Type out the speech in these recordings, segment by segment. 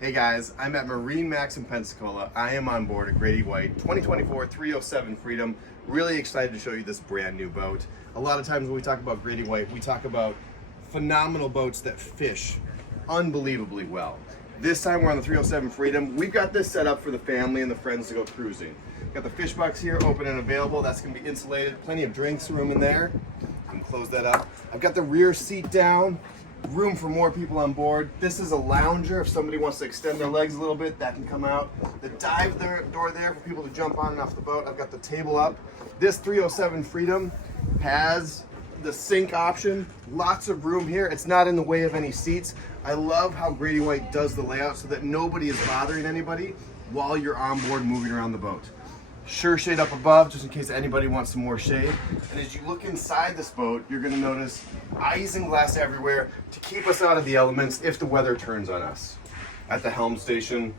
Hey guys, I'm at MarineMax in Pensacola. I am on board a Grady-White 2024 307 Freedom. Really excited to show you this brand new boat. A lot of times when we talk about Grady-White, we talk about phenomenal boats that fish unbelievably well. This time we're on the 307 Freedom. We've got this set up for the family and the friends to go cruising. Got the fish box here, open and available. That's gonna be insulated. Plenty of drinks room in there. You can close that up. I've got the rear seat down. Room for more people on board. This is a lounger. If somebody wants to extend their legs a little bit, that can come out. The dive door there for people to jump on and off the boat. I've got the table up. This 307 Freedom has the sink option. Lots of room here. It's not in the way of any seats. I love how Grady-White does the layout so that nobody is bothering anybody while you're on board moving around the boat. Sure shade up above, just in case anybody wants some more shade. And as you look inside this boat, you're gonna notice isinglass everywhere to keep us out of the elements if the weather turns on us. At the helm station,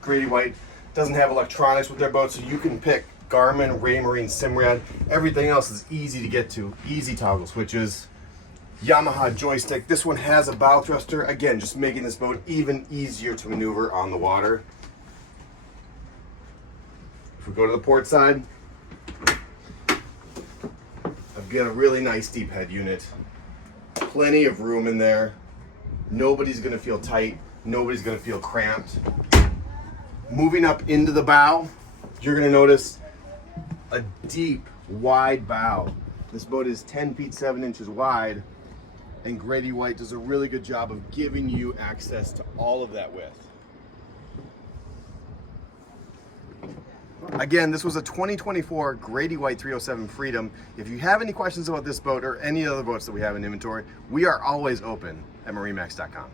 Grady-White doesn't have electronics with their boat, so you can pick Garmin, Raymarine, Simrad. Everything else is easy to get to. Easy toggle switches, Yamaha joystick. This one has a bow thruster. Again, just making this boat even easier to maneuver on the water. If we go to the port side, I've got a really nice deep head unit. Plenty of room in there. Nobody's gonna feel tight. Nobody's gonna feel cramped. Moving up into the bow, you're gonna notice a deep, wide bow. This boat is 10 feet 7 inches wide, and Grady-White does a really good job of giving you access to all of that width. Again, this was a 2024 Grady-White 307 Freedom. If you have any questions about this boat or any other boats that we have in inventory, we are always open at MarineMax.com.